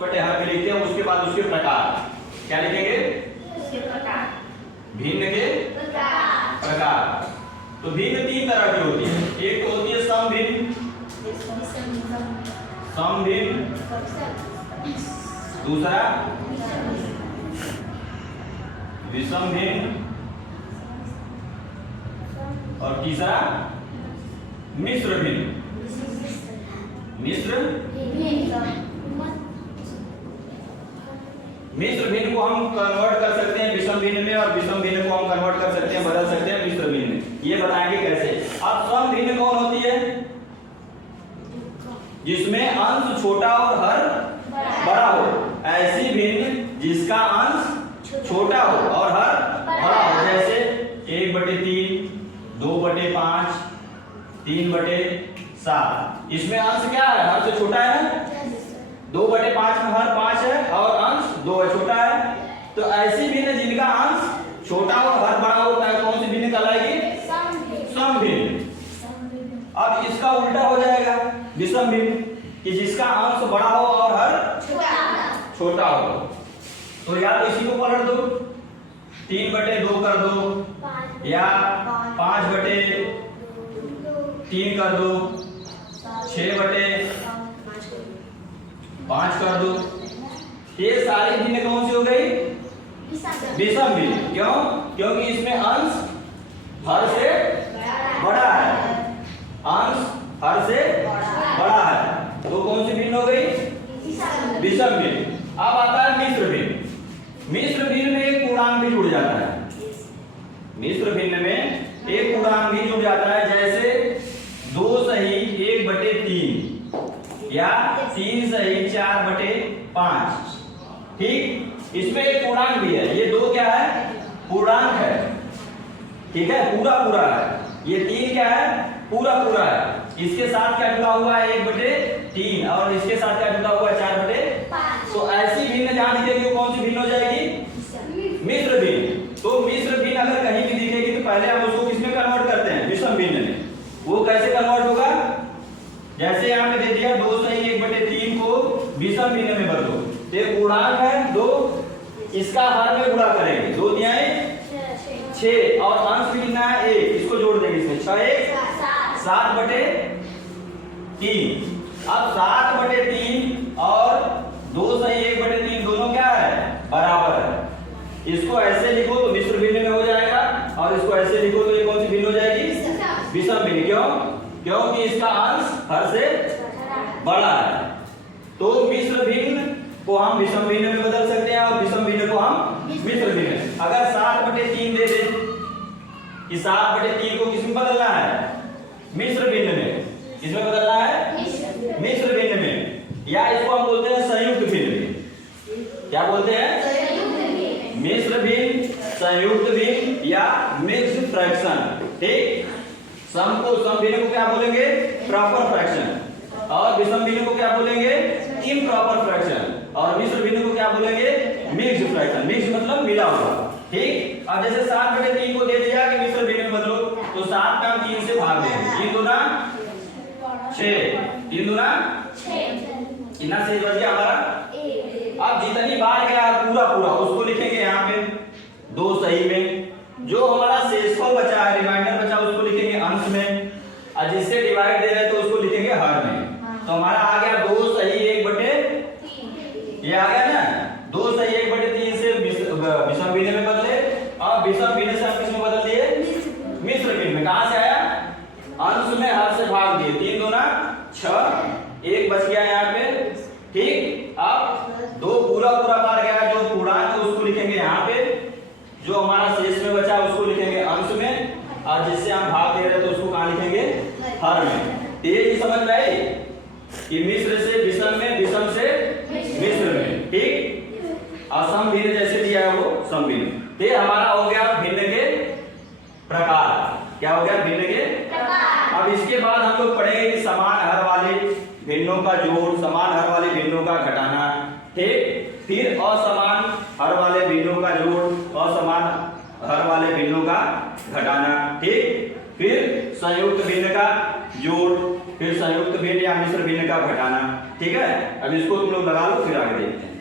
बटे हर में लिखते हैं, उसके बाद उसके प्रकार क्या लिखेंगे? भिन्न के प्रकार। तो भिन्न तीन तरह की होती है। एक तो होती है समभिन्न, समभिन्न, दूसरा विषम भिन्न और तीसरा मिश्र भिन्न। मिश्र भिन्न को हम कन्वर्ट कर सकते हैं विषम भिन्न में, और विषम भिन्न को हम कन्वर्ट कर सकते हैं, बदल सकते हैं मिश्र भिन्न में। ये बताएंगे कैसे। अब सम भिन्न कौन होती है? जिसमें अंश छोटा और हर बड़ा हो। ऐसी भिन्न जिसका अंश छोटा हो और हर बड़ा हो, जैसे 1/3, 2/5, 3/7। इसमें अंश क्या है? हर से छोटा है ना। 2/5 में हर 5 है और अंश 2 है, छोटा है। तो ऐसी भिन्न जिनका अंश छोटा और हर बड़ा होता है, कौन सी भिन्न कहलाएगी? सम भिन्न। अब इसका उल्टा हो जाएगा विषम भिन्न, कि जिसका अंश बड़ा हो और हर छोटा हो। तो या तो इसी को पलट दो, 3/2 कर दो, या 5/3 कर दो, 6/5 कर दो। ये सारी भिन्न कौन सी हो गई? विषम भिन्न। क्यों? क्योंकि इसमें अंश हर से बड़ा है, अंश हर से बड़ा है, तो कौन सी भिन्न हो गई? विषम भिन्न। अब आता है मिश्र भिन्न। मिश्र भिन्न में एक पूर्णांक भी जुड़ जाता है। मिश्र भिन्न में एक पूर्णांक भी जुड़ जाता है, जैसे 2 सही 1/3 या 3 सही 4/5। ठीक, इसमें एक पूर्णांक भी है। ये 2 क्या है? पूर्णांक है। ठीक है, पूरा पूरा है। ये 3 क्या है? पूरा पूरा है। इसके साथ क्या जुड़ा हुआ है? 1/3, और इसके साथ क्या जुड़ा हुआ है? 4/5। तो ऐसी भिन्न जहां दिखेगी वो कौन सी भिन्न हो जाएगी? मिश्र भिन्न। तो मिश्र भिन्न अगर कहीं भी दिखेगी तो पहले हम उसको किसमें कन्वर्ट करते हैं? विषम भिन्न में। वो कैसे कन्वर्ट होगा? जैसे यहाँ पे दे दिया 2 सही 1/3 को विषम भिन्न में बदलो। तो पूर्णांक है 2, इसका हर में गुणा करेंगे, 2 दिया 6, और अंश भी लिखना है 1, इसको जोड़ देंगे इसमें 6 7/3। अब 7/3 और 2 सही 1/3 दोनों क्या है? बराबर है। इसको ऐसे लिखो तो मिश्र भिन्न में हो जाएगा, और इसको ऐसे लिखो तो ये कौन सी भिन्न हो जाएगी? विषम भिन्न। क्यों? क्योंकि इसका अंश हर से बड़ा है। तो मिश्र भिन्न को हम विषम भिन्न में बदल सकते हैं, और विषम भिन्न को हम मिश्र भिन्न। अगर 7/3 दे दे कि 7/3 को किसमें बदलना है? मिश्र भिन्न में। किसमें बदलना है? मिश्र भिन्न में। या इसको हम बोलते हैं संयुक्त भिन्न। क्या बोलते हैं? मिश्र भिन्न, संयुक्त भिन्न या मिक्स्ड फ्रैक्शन। ठीक, सम भिन्न को क्या बोलेंगे? Proper fraction. और विषम भिन्न को क्या बोलेंगे? Improper fraction. और मिश्र भिन्न को क्या बोलेंगे? Mixed fraction. मिक्स मतलब मिला हुआ। ठीक, अब जैसे 7/3 को दे दिया कि मिश्र भिन्न में बदलो, तो 7 का हम 3 से भाग देंगे। 3 दूना 6, 3 दूना 6, कितना शेष बच गया हमारा? अब जितनी बार गया पूरा पूरा उसको लिखेंगे यहाँ पे 2 सही में। जो हमारा शेषफल बचा है, रिमाइंडर बचा, उसको लिखेंगे अंश में, और जिससे डिवाइड दे रहे हैं तो उसको लिखेंगे हर में। तो हमारा आ गया 2 सही 1/3, ये आ गया ना। 2 सही 1/3 से विषम भिन्न में बदले, और विषम भिन्न से हम किसमें बदल दिए? मिश्र भिन्न में। कहां से आया? अंश में हर से भाग दिए। 3 दूना 6, 1 बच गया यहाँ पे। ठीक, अब 2 पूरा पूरा बार गया, जो पूर्णांक है उसको लिखेंगे यहाँ पे, जो हमारा शेष में बचा उसको लिखेंगे अंश में, और जिससे हम भाग दे रहे हैं तो उसको कहां लिखेंगे? हर में। ये समझ में आई कि मिश्र से विषम में, विषम से मिश्र में। ठीक, असम भिन्न जैसे दिया है वो सम भिन्न। ये हमारा हो गया भिन्न के प्रकार। क्या हो गया? भिन्न के प्रकार। अब इसके बाद हम लोग पढ़ेंगे कि समान हर वाले भिन्नों का जोड़, समान हर वाले भिन्नों का घटाना। ठीक, फिर असमान हर वाले भिन्नों का जोड़, असमान हर वाले भिन्नों का घटाना। ठीक, फिर संयुक्त भिन्न का जोड़, फिर संयुक्त भिन्न या मिश्र भिन्न का घटाना। ठीक है, अब इसको तुम लोग लगा लो, फिर आगे देखते हैं।